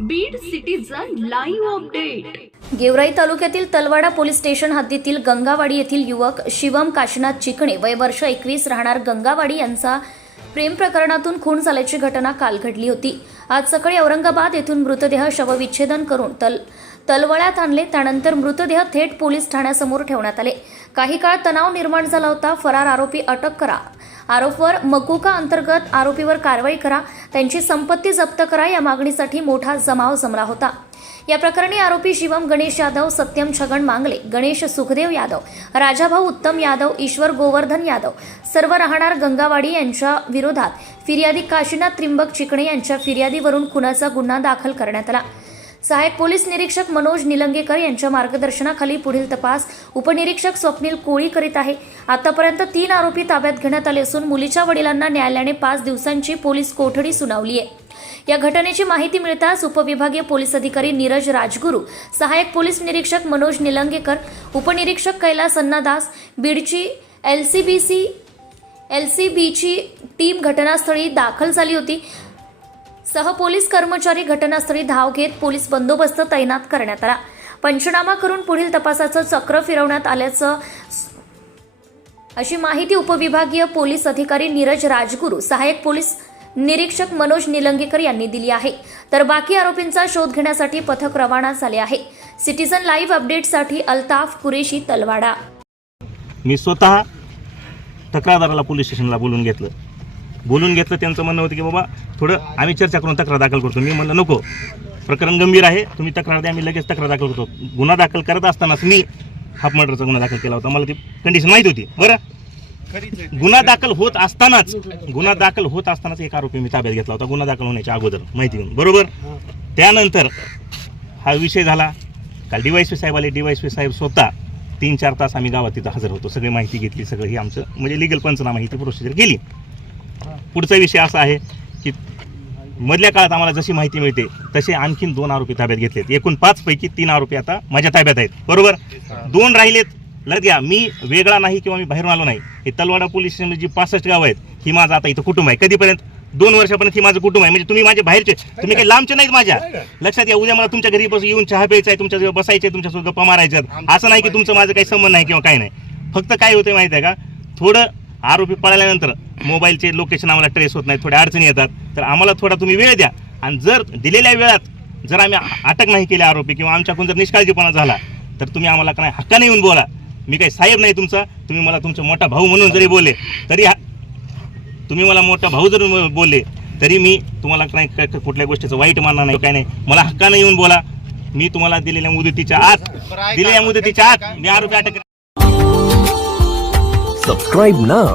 Beed citizen live update Georai तालुक्यातील Talwada police station हद्दीतील गंगावाडी येथील युवक शिवम काशीनाथ चिकणे वय वर्ष एकवीस राहणार गंगावाडी यांचा प्रेम प्रकरणातून खून झाल्याची घटना काल घडली होती. आज सकाळी औरंगाबाद येथून मृतदेह शवविच्छेदन करून तल तलवळ्यात आणले त्यानंतर मृतदेह थेट पोलीस ठाण्यासमोर ठेवण्यात आले. काही काळ तणाव निर्माण झाला होता फरार आरोपी अटक करा. आरोपवर मकुका अंतर्गत आरोपीवर कारवाई करा. त्यांची संपत्ती जप्त करा या मागणीसाठी मोठा जमाव जमला होता. या प्रकरणी आरोपी शिवम गणेश यादव सत्यम छगन मांगले गणेश सुखदेव यादव राजाभाऊ उत्तम यादव ईश्वर गोवर्धन यादव सर्व राहणार गंगावाडी यांच्या विरोधात फिर्यादी काशीनाथ त्रिंबक चिकणे यांच्या फिर्यादीवरून खुनाचा गुन्हा दाखल करण्यात आला. सहाय्यक पोलीस निरीक्षक मनोज निलंगेकर यांच्या मार्गदर्शनाखाली पुढील तपास उपनिरीक्षक स्वप्नील कोळी करीत आहे. आतापर्यंत तीन आरोपी ताब्यात घेण्यात आले असून मुलीच्या वडिलांना न्यायालयाने पाच दिवसांची पोलीस कोठडी सुनावली आहे. या घटनेची माहिती मिळताच उपविभागीय पोलीस अधिकारी नीरज राजगुरू सहाय्यक पोलीस निरीक्षक मनोज निलंगेकर उपनिरीक्षक कैलास अन्नादास बीडची सी बीची टीम घटनास्थळी दाखल झाली होती. सह पोलीस कर्मचारी घटनास्थळी धाव घेत पोलीस बंदोबस्त तैनात करण्यात आला. पंचनामा करून पुढील तपासाचं चक्र फिरवण्यात आल्याचं अशी माहिती उपविभागीय पोलीस अधिकारी नीरज राजगुरू सहाय्यक पोलीस निरीक्षक मनोज निलंगेकर यांनी दिली आहे. तर बाकी आरोपींचा शोध घेण्यासाठी पथक रवाना झाले आहे. सिटीजन लाईव्ह अपडेटसाठी अल्ताफ कुरेशी तलवाडा. मी स्वतः तक्रारदाराला पोलीस स्टेशनला बोलून घेतलं. बोलून घेतलं त्यांचं म्हणणं होतं की बाबा थोडं आम्ही चर्चा करून तक्रार दाखल करतो. मी म्हणलं नको. प्रकरण गंभीर आहे. तुम्ही तक्रार द्या. मी लगेच तक्रार दाखल करतो. गुन्हा दाखल करत असतानाच मी हाफ मर्डरचा गुन्हा दाखल केला होता. मला ती कंडिशन माहीत होती. बरं? गुन्हा दाखल होत असतानाच गुन्हा दाखल होत असतानाच एक आरोपी मी ताब्यात घेतला होता. गुन्हा दाखल होण्याच्या अगोदर माहिती घेऊन बरोबर? त्यानंतर हा विषय झाला. काल डीवायसपी साहेब आले. डीवायसपी साहेब स्वतः तीन चार तास आम्ही गावात तिथं हजर होतो. सगळी माहिती घेतली. सगळं ही आमचं म्हणजे लिगल पंचनामा ही ती प्रोसिजर केली. पुढचा विषय असा आहे की मधल्या काळात आम्हाला जशी माहिती मिळते तसे आणखीन दोन आरोपी ताब्यात घेतलेत. एकूण पाच पैकी तीन आरोपी आता माझ्या ताब्यात आहेत. बरोबर? दोन राहिलेत. लग घ्या. मी वेगळा नाही किंवा मी बाहेरून आलो नाही. हे तलवाडा पोलीस स्टेशन जी पासष्ट गाव आहेत ही माझं आता इथं कुटुंब आहे. कधीपर्यंत? दोन वर्षापर्यंत ही माझं कुटुंब आहे. म्हणजे तुम्ही माझे बाहेरचे तुम्ही काही लांबचे नाहीत माझ्या. लक्षात घ्या उद्या मला तुमच्या घरी बसून येऊन चहा प्यायचा आहे तुमच्या बसायचे तुमच्यासोबत गप्पा मारायच्यात असं नाही की तुमचं माझं काही संबंध नाही किंवा काही नाही. फक्त काय होतं माहिती आहे का? थोडं आरोपी पळाल्यानंतर मोबाईलचे लोकेशन आम्हाला ट्रेस होत नाही थोड्या अडचणी येतात. तर आम्हाला थोडा तुम्ही वेळ द्या. आणि जर दिलेल्या वेळात जर आम्ही अटक नाही केले आरोपी किंवा आमच्याकडून जर निष्काळजीपणा झाला तर तुम्ही आम्हाला काय हक्काने येऊन बोला. मी काही साहेब नाही तुमचा तुम्ही मला तुमचा मोठा भाऊ म्हणून जरी बोलले तरी तुम्ही मला मोठा भाऊ जरी बोलले तरी मी तुम्हाला काय कुठल्या गोष्टीचं वाईट मानणार नाही काय नाही. मला हक्काने येऊन बोला. मी तुम्हाला दिलेल्या मुदतीच्या आत दिलेल्या मुदतीच्या आत मी आरोपी अटक Subscribe now